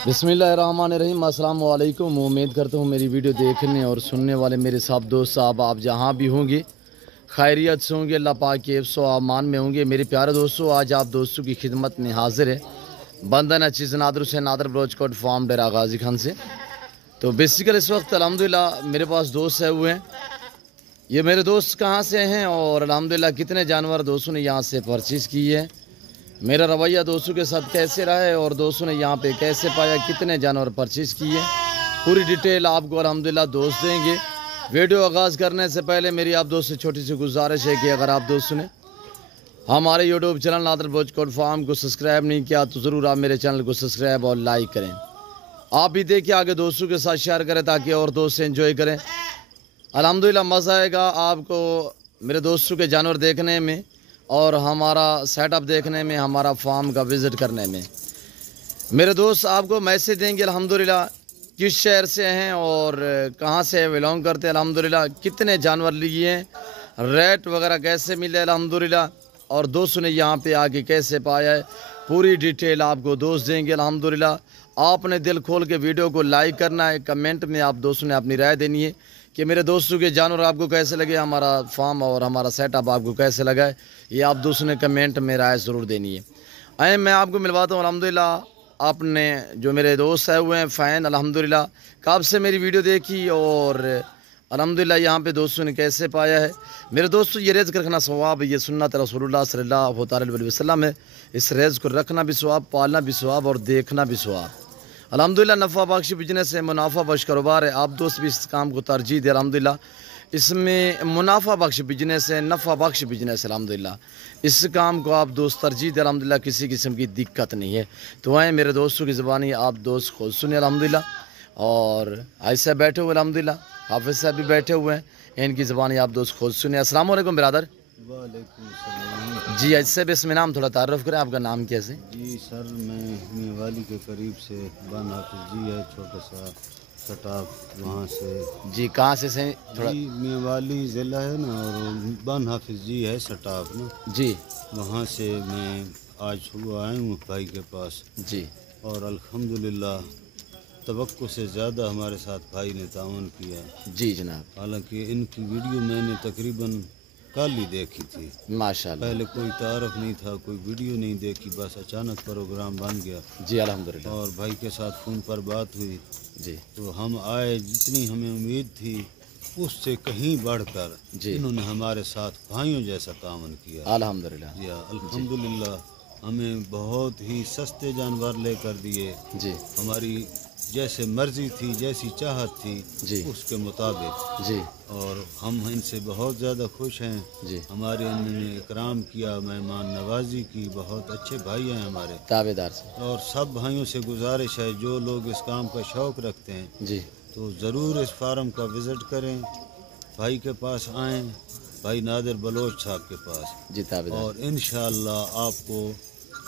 बिस्मिल्लाहिर्रहमानिर्रहीम। अस्सलाम वालेकुम। उम्मीद करता हूँ मेरी वीडियो देखने और सुनने वाले मेरे साहब दोस्त साहब आप जहाँ भी होंगे खैरियत से होंगे, अल्लाह पाक के हिफ्ज़ व अमान में होंगे। मेरे प्यारे दोस्तों, आज आप दोस्तों की खिदमत में हाजिर है बंदन चीज़ नादर से नादर बलोचकोट फार्म डेरा गाजी खान से। तो बेसिकल इस वक्त अल्हम्दुलिल्लाह मेरे पास दोस्त है हुए हैं। ये मेरे दोस्त कहाँ से हैं और अल्हम्दुलिल्लाह कितने जानवर दोस्तों ने यहाँ से परचेज़ की है, मेरा रवैया दोस्तों के साथ कैसे रहा है और दोस्तों ने यहाँ पे कैसे पाया, कितने जानवर परचेज़ किए, पूरी डिटेल आपको अल्हम्दुलिल्लाह दोस्त देंगे। वीडियो आगाज़ करने से पहले मेरी आप दोस्त से छोटी सी गुजारिश है कि अगर आप दोस्तों ने हमारे यूट्यूब चैनल नादर बलोचकोट फार्म को सब्सक्राइब नहीं किया तो ज़रूर आप मेरे चैनल को सब्सक्राइब और लाइक करें। आप भी देखिए, आगे दोस्तों के साथ शेयर करें ताकि और दोस्त एंजॉय करें। अल्हम्दुलिल्लाह मज़ा आएगा आपको मेरे दोस्तों के जानवर देखने में और हमारा सेटअप देखने में, हमारा फार्म का विज़िट करने में। मेरे दोस्त आपको मैसेज देंगे अल्हम्दुलिल्लाह किस शहर से हैं और कहाँ से बिलोंग करते हैं, अल्हम्दुलिल्लाह कितने जानवर लिए हैं, रेट वगैरह कैसे मिले अल्हम्दुलिल्लाह, और दोस्तों ने यहाँ पे आके कैसे पाया है, पूरी डिटेल आपको दोस्त देंगे अल्हम्दुलिल्लाह। आपने दिल खोल के वीडियो को लाइक करना है, कमेंट में आप दोस्तों ने अपनी राय देनी है कि मेरे दोस्तों के जानवर आपको कैसे लगे, हमारा फार्म और हमारा सेटअप आपको कैसे लगा है, ये आप दोस्तों ने कमेंट में राय ज़रूर देनी है। आए मैं आपको मिलवाता हूँ अल्हम्दुलिल्लाह आपने जो मेरे दोस्त आए हुए हैं फ़ैन, अल्हम्दुलिल्लाह कब से मेरी वीडियो देखी और अल्हम्दुलिल्लाह यहाँ पे दोस्तों ने कैसे पाया है। मेरे दोस्तों ये रेज़ रखना सवाब, ये सुन्नत रसूलुल्लाह सल्लल्लाहु अलैहि वसल्लम है। इस रेज़ को रखना भी सवाब, पालना भी सवाब और देखना भी सवाब। अल्हम्दुलिल्लाह नफ़ा बख्श बिजनेस है, मुनाफा बख्श कारोबार है। आप दोस्त भी इस काम को तरजीह दे अल्हम्दुलिल्लाह। इसमें मुनाफा बख्श बिजनेस है, नफ़ा बख्श बिजनेस है अल्हम्दुलिल्लाह। इस काम को आप दोस्त तरजीह दे अल्हम्दुलिल्लाह, किसी किस्म की दिक्कत नहीं है। तो आए मेरे दोस्तों की ज़बानी आप दोस्त खुद सुने अल्हम्दुलिल्लाह। और ऐसे बैठे हुए अल्हम्दुलिल्लाह हाफिज़ साहब भी बैठे हुए हैं, इनकी ज़बानी आप दोस्त खुद सुने। अस्सलाम वालेकुम ब्रदर। वालेकुम सलाम जी ऐसे भी इसमें नाम थोड़ा तारुफ करें, आपका नाम कैसे? जी सर, मैं मेवाली के करीब से बन हाफिज जी है, छोटा सा सटाफ वहाँ से। जी कहाँ से थोड़ा? जी मेवाली ज़िला है ना, और बन हाफिज जी है सटाफ ना जी, वहाँ से मैं आज हुआ आया हूँ भाई के पास। जी और अल्हम्दुलिल्लाह तवक्को से ज़्यादा हमारे साथ भाई ने ताउन किया। जी जनाब, हालांकि इनकी वीडियो मैंने तकरीबन कल ही देखी थी, माशाल्लाह। पहले कोई तारफ़ नहीं था, कोई वीडियो नहीं देखी, बस अचानक प्रोग्राम बन गया जी अल्हम्दुलिल्लाह। और भाई के साथ फ़ोन पर बात हुई जी तो हम आए। जितनी हमें उम्मीद थी उससे कहीं बढ़कर जी इन्होंने हमारे साथ भाइयों जैसा तावन किया। अल्हम्दुलिल्लाह। जी हाँ, अल्हम्दुलिल्लाह हमें बहुत ही सस्ते जानवर लेकर दिए, जी हमारी जैसे मर्ज़ी थी, जैसी चाहत थी जी उसके मुताबिक। जी और हम इनसे बहुत ज़्यादा खुश हैं। जी, हमारे इन्होंने इकराम किया, मेहमान नवाजी की, बहुत अच्छे भाई हैं हमारे। ताबेदार से। और सब भाइयों से गुजारिश है जो लोग इस काम का शौक़ रखते हैं जी तो ज़रूर इस फार्म का विज़िट करें, भाई के पास आएँ, भाई नादिर बलोच साहब के पास, जी ताबेदार। और इंशाअल्लाह आपको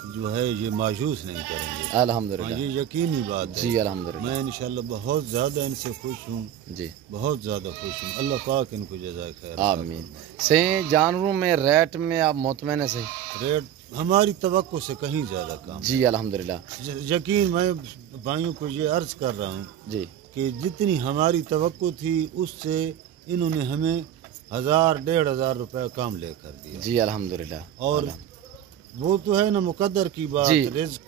जो है ये मायूस नहीं करेंगे। हाँ, अल्हम्दुलिल्लाह। ये यकीनी बात है। जी अल्हम्दुलिल्लाह। मैं इंशाअल्लाह बहुत ज़्यादा इनसे खुश हूँ, जी बहुत ज़्यादा खुश हूँ। अल्लाह पाक इनको जज़ाए खैर। आमीन। सही जानवरों में रेट में आप मुतमईन है? सही रेट हमारी तवक्को से कहीं ज़्यादा कम। जी अल्हम्दुलिल्लाह। यकीन, मैं भाइयों को ये अर्ज़ कर रहा हूँ जी कि जितनी हमारी तवक्को थी उससे इन्होंने हमें 1000-1500 रुपये कम लेकर दिया। जी अल्हम्दुलिल्लाह। और वो तो है ना मुकद्दर की बात, जी। रिज़्क़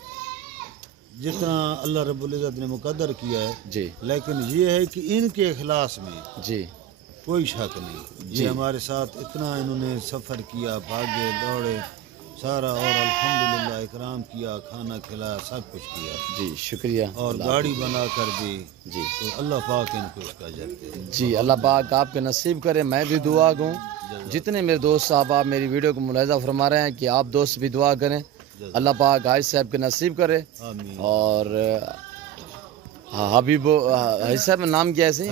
जितना अल्लाह रब्बुल इज़्ज़त ने मुकद्दर किया है, जी लेकिन ये है कि इनके इखलास में जी कोई शक नहीं। जी। ये हमारे साथ इतना इन्होंने सफ़र किया, भागे दौड़े सारा, और अल्हम्दुलिल्लाह इकराम किया, खाना खिलाया, सब कुछ किया जी शुक्रिया। और गाड़ी बना कर दी। जी तो अल्लाह पाक इनको इसका अजर दे। जी अल्लाह पाक आपके नसीब करे। मैं भी दुआ दूँ, जितने मेरे दोस्त साहब आप मेरी वीडियो को मुलाहिज़ा फरमा रहे हैं कि आप दोस्त भी दुआ करें, अल्लाह पाक हाज साहब के नसीब करे। आमीन। और हबीब साहब नाम क्या है?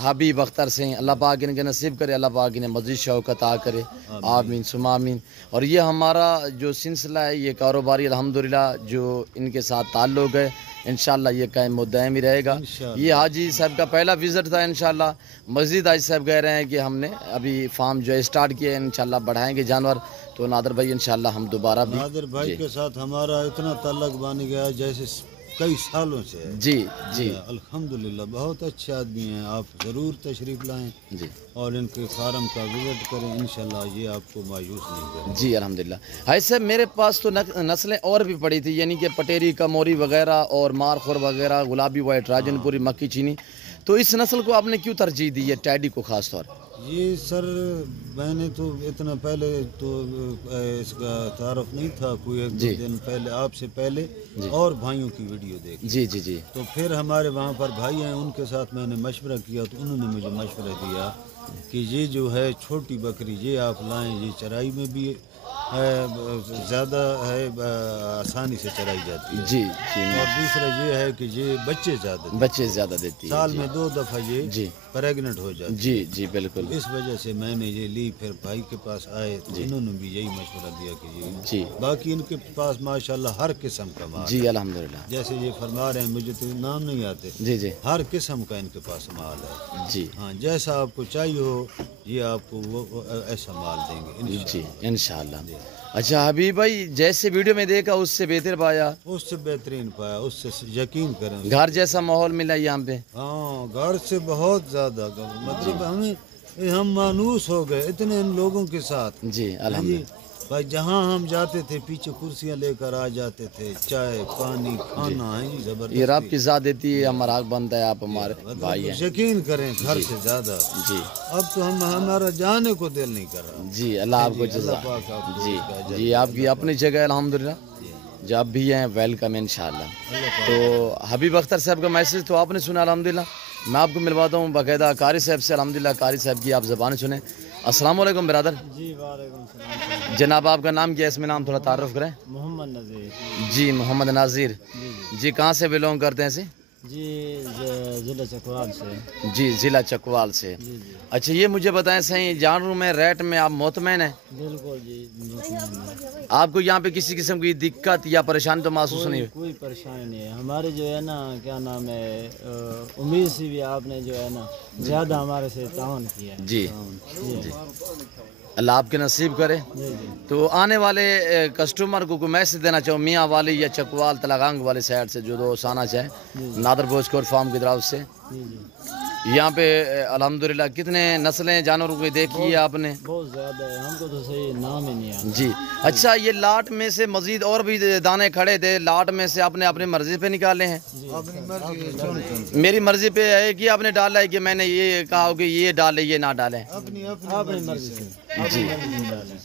हबीब अख्तर से अल्लाह पाक इनके नसीब करे, अल्लाह पाक इन्हें मज़ीद शौक़ अता करे। आमीन सुमा आमीन। और ये हमारा जो सिलसिला है ये कारोबारी अल्हम्दुलिल्लाह जो इनके साथ ताल्लुक़ है इंशाअल्लाह ये कायम मुद्दायम ही रहेगा। ये हाजी साहब का पहला विज़िट था, इंशाअल्लाह मज़ीद हाजी साहब कह रहे हैं कि हमने अभी फार्म जो है स्टार्ट किया है, इंशाअल्लाह बढ़ाएंगे जानवर। तो नादिर भाई इंशाअल्लाह हम दोबारा भी नादिर भाई के साथ हमारा इतना ताल्लुक़ बन गया जैसे कई सालों से है। जी जी अल्हम्दुलिल्लाह बहुत अच्छे आदमी हैं, आप ज़रूर तशरीफ़ लाएं जी और इनके फार्म का विज़िट करें, इंशाल्लाह ये आपको मायूस नहीं करें। जी अल्हम्दुलिल्लाह। हाय साहब, मेरे पास तो नस्लें और भी पड़ी थी, यानी कि पटेरी, कमोरी वगैरह और मारखोर वगैरह, गुलाबी वाइट, राजनपुरी, मक्की चीनी। तो इस नस्ल को आपने क्यों तरजीह दी है, टैडी को खास तौर? ये सर मैंने तो इतना पहले तो इसका तारफ नहीं था, कोई एक दो दिन पहले आपसे पहले और भाइयों की वीडियो देखी। जी जी जी। तो फिर हमारे वहाँ पर भाई हैं, उनके साथ मैंने मशवरा किया तो उन्होंने मुझे मशवरा दिया कि ये जो है छोटी बकरी ये आप लाएं, ये चराई में भी ज़्यादा है, आसानी से चराई जाती है। जी जी। और दूसरा ये है कि ये बच्चे ज़्यादा देती है, साल में 2 दफ़ा ये जी प्रेगनेंट हो जाती है। जी जी बिल्कुल। इस वजह से मैंने ये ली, फिर भाई के पास आए तो इन्होंने भी यही मशवरा दिया कि ये जी। बाकी इनके पास माशाल्लाह हर किस्म का माल जी है। अल्हम्दुलिल्लाह। जैसे ये फरमा रहे हैं, मुझे तो नाम नहीं आते, जी जी हर किस्म का इनके पास माल है। जी हाँ, जैसा आपको चाहिए हो ये आपको वो ऐसा माल देंगे जी इंशाअल्लाह। अच्छा हबीब भाई, जैसे वीडियो में देखा उससे बेहतर पाया? उससे बेहतरीन पाया, उससे यकीन करें। घर जैसा माहौल मिला यहाँ पे? हाँ, घर से बहुत ज्यादा, मतलब हम मानूस हो गए इतने इन लोगों के साथ। जी अल्हम्दुलिल्लाह। भाई जहाँ हम जाते थे पीछे कुर्सियाँ लेकर आ जाते थे, चाय पानी खाना है जी जबरदस्त। ये रब की ज़ात देती है, हमारा हक बनता है, आप हमारे भाई हैं। यकीन करें घर से ज्यादा। जी अब तो हमारा जाने को दिल नहीं कर रहा। जी अल्लाह आपको जज़ा। जी जी आपकी अपनी जगह अल्हम्दुलिल्लाह, जब भी हैं वेलकम इंशाअल्लाह। तो हबीब अख्तर साहब का मैसेज तो आपने सुना अल्हम्दुलिल्लाह। मैं आपको मिलवाता हूँ बाकायदा कारी साहब से अल्हम्दुलिल्लाह। कारी साहब की आप ज़बान सुने। अस्सलाम वालेकुम ब्रदर। जी वालेकुम सलाम। जनाब आपका नाम क्या है, इसमें नाम थोड़ा तारुफ करें? मोहम्मद नज़ीर। जी मोहम्मद नाज़िर जी, कहाँ से बिलोंग करते हैं? जी ज़िला चकवाल से। जी ज़िला चकवाल से। जी जी अच्छा ये मुझे बताएं सही, जानवरों में रेट में आप मुतमईन हैं? बिल्कुल जी मुतमईन। आपको यहाँ पे किसी किस्म की दिक्कत या परेशानी तो महसूस नहीं हुई? कोई परेशानी नहीं है हमारे, जो है ना क्या नाम है, उम्मीद से भी आपने जो है ना ज़्यादा हमारे से ताउन किया है। जी जी अल्लाह आपके नसीब करे। जी जी तो आने वाले कस्टमर को कोई मैसेज देना चाहो, मियाँ वाली या चकवाल तलागंग वाली साइड से जो दोस्त आना चाहे, नादर बोझकोट फार्म की तरफ से जी जी यहाँ पे अल्हम्दुलिल्लाह कितने नस्लें जानवरों की देखी है आपने? बहुत ज़्यादा है, हमको तो सही नाम ही नहीं आता। जी अच्छा, ये लाट में से मजीद और भी दाने खड़े थे, लाट में से आपने अपनी मर्जी पे निकाले हैं? अपनी मर्जी, मेरी मर्जी पे है कि आपने डाला है कि मैंने ये कहा कि ये डाले ये ना डालें? अपनी मर्जी से। जी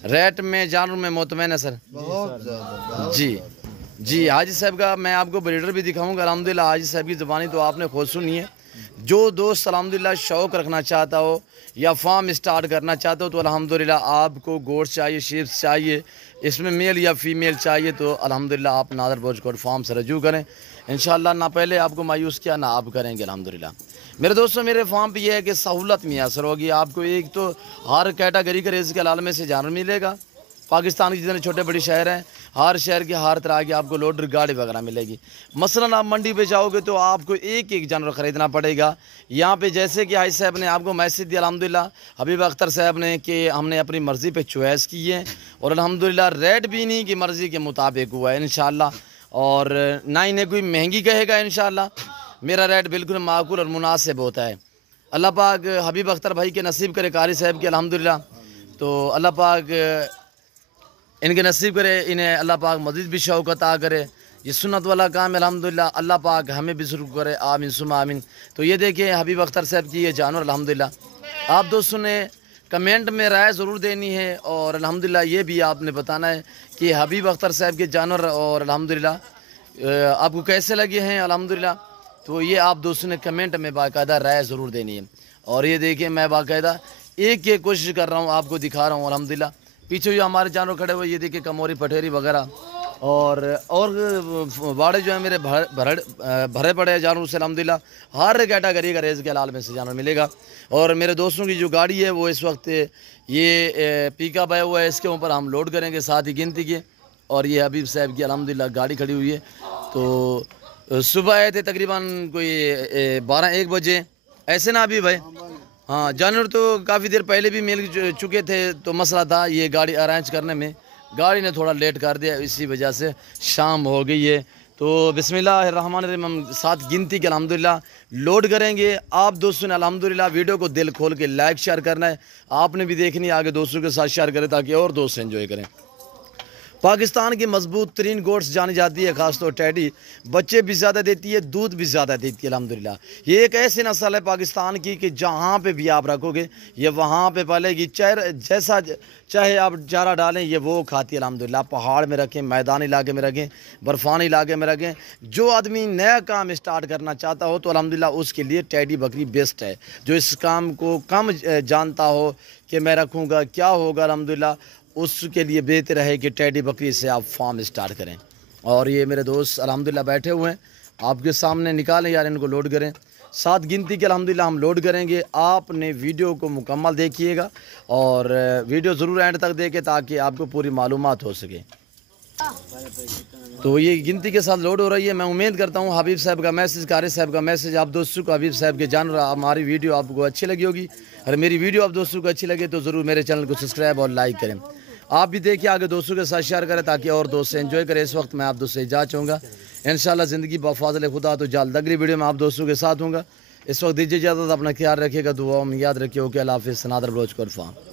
रेट में जानवर में मुतमईन है सर? बहुत ज्यादा। जी जी हाजी साहब का मैं आपको ब्रीडर भी दिखाऊंगा अल्हम्दुलिल्लाह। हाजी साहब की ज़बानी तो आपने खुद सुनी है। जो दोस्त अल्हम्दुलिल्लाह शौक़ रखना चाहता हो या फार्म स्टार्ट करना चाहते हो तो अल्हम्दुलिल्लाह आपको गोश्त चाहिए, शीप्स चाहिए, इसमें मेल या फीमेल चाहिए तो अल्हम्दुलिल्लाह आप नादर बोझकोट फार्म से रजू करें इंशाअल्लाह। ना पहले आपको मायूस किया ना आप करेंगे अल्हम्दुलिल्लाह। मेरे दोस्तों, मेरे फार्म पे ये है कि सहूलत मैसर होगी आपको। एक तो हर कैटेगरी के रिज़्क़ हलाल में से जानवर मिलेगा। पाकिस्तान के जितने छोटे बड़े शहर हैं, हर शहर के हर तरह की आपको लोडर गाड़ी वगैरह मिलेगी। मसलन आप मंडी पे जाओगे तो आपको एक एक जानवर ख़रीदना पड़ेगा। यहाँ पे जैसे कि हाजी साहब ने आपको मैसेज दिया अल्हम्दुलिल्लाह, हबीब अख्तर साहब ने, कि हमने अपनी मर्ज़ी पे चॉइस की है और अल्हम्दुलिल्लाह रेट भी नहीं कि मर्ज़ी के मुताबिक हुआ है इंशाअल्लाह, और ना इन्हें कोई महंगी कहेगा इंशाअल्लाह। मेरा रेट बिल्कुल माकूल और मुनासिब होता है। अल्लाह पाक हबीब अख्तर भाई के नसीब करे, कारी साहब के अल्हम्दुलिल्लाह। तो अल्लाह पाक इनके नसीब करे, इन्हें अल्लाह पाक मज़ीद भी शौक़ अता करे। ये सुन्नत वाला काम है अल्हम्दुलिल्लाह। अल्लाह पाक हमें भी शुरू करे, आमीन सुमा आमीन। तो ये देखिए हबीब अख्तर साहब की ये जानवर अल्हम्दुलिल्लाह। आप दोस्तों ने कमेंट में राय ज़रूर देनी है और अल्हम्दुलिल्लाह ये भी आपने बताना है कि हबीब अख्तर साहब के जानवर और अल्हम्दुलिल्लाह आपको कैसे लगे हैं अल्हम्दुलिल्लाह। तो ये आप दोस्तों ने कमेंट में बाकायदा राय ज़रूर देनी है। और ये देखिए मैं बाकायदा एक एक कोशिश कर रहा हूँ, आपको दिखा रहा हूँ अल्हम्दुलिल्लाह। पीछे जो हमारे जानवर खड़े हुए ये देखिए कमोरी पठेरी वगैरह और वाड़े जो है मेरे भरे पड़े हैं जानवर से अल्हम्दुलिल्लाह। हर कैटेगरी का रिज़्क़ हलाल में से जानवर मिलेगा। और मेरे दोस्तों की जो गाड़ी है वो इस वक्त ये पिकअप आया हुआ है, इसके ऊपर हम लोड करेंगे साथ ही गिनती के। और ये हबीब साहब की अल्हम्दुलिल्लाह गाड़ी खड़ी हुई है। तो सुबह आए थे तकरीबन कोई 12-1 बजे, ऐसे ना अभी भाई? हाँ, जानवर तो काफ़ी देर पहले भी मिल चुके थे, तो मसला था ये गाड़ी अरेंज करने में, गाड़ी ने थोड़ा लेट कर दिया, इसी वजह से शाम हो गई है। تو بسم اللہ الرحمن الرحیم ہم 7 گنتی کے الحمدللہ لوڈ کریں گے. آپ دوستوں نے الحمدللہ ویڈیو کو دل کھول کے لائک شیئر کرنا ہے. آپ نے بھی دیکھنی ہے, آگے دوستوں کے ساتھ شیئر کریں تاکہ اور دوست انجوائے کریں. پاکستان کی مضبوط ترین گوٹس جانی جاتی ہے, خاص طور ٹیڈی. بچے بھی زیادہ دیتی ہے, دودھ بھی زیادہ دیتی ہے الحمدللہ. یہ ایک ایسی نسل ہے پاکستان کی کہ جہاں پہ بھی آپ رکھو گے یہ وہاں پہ پلے گی. جیسا چاہے آپ چارہ ڈالیں یہ وہ کھاتی ہے الحمدللہ. پہاڑ میں رکھیں, میدانی علاقے میں رکھیں, برفانی علاقے میں رکھیں. جو آدمی نیا کام اسٹارٹ کرنا چاہتا ہو تو الحمدللہ اس کے لیے ٹیڈی بکری بیسٹ ہے. جو اس کام کو کم جانتا ہو کہ میں رکھوں گا کیا ہوگا, الحمدللہ اس کے لیے بہتر ہے کہ ٹیڈی بکری سے آپ فارم اسٹارٹ کریں. اور یہ میرے دوست الحمدللہ بیٹھے ہوئے ہیں, آپ کے سامنے نکالیں یار, ان کو لوڈ کریں. 7 گنتی کے الحمدللہ ہم لوڈ کریں گے. آپ نے ویڈیو کو مکمل دیکھیے گا اور ویڈیو ضرور اینڈ تک دیکھیں تاکہ آپ کو پوری معلومات ہو سکے. تو یہ گنتی کے ساتھ لوڈ ہو رہی ہے. میں امید کرتا ہوں حبیب صاحب کا میسیج, قاری صاحب کا میسیج آپ دوستوں کو حبیب صاحب کے جان رہا. ہماری ویڈیو آپ کو اچھی لگی ہوگی. اگر میری ویڈیو آپ دوستوں کو اچھی لگے تو ضرور میرے چینل کو سبسکرائب اور لائک کریں. آپ بھی دیکھیے, آگے دوستوں کے ساتھ شیئر کریں تاکہ اور دوست انجوائے کریں. اس وقت میں آپ دوست سے اجازت چاہوں گا. انشاءاللہ زندگی بفضل خدا تو جلد اگلی ویڈیو میں آپ دوستوں کے ساتھ ہوں گا. اس وقت دیجیے اجازت, اپنا خیال رکھیے گا, دعاؤں میں یاد رکھیے. اوکے, اللہ حافظ. نادر بلوچ کو عرفان.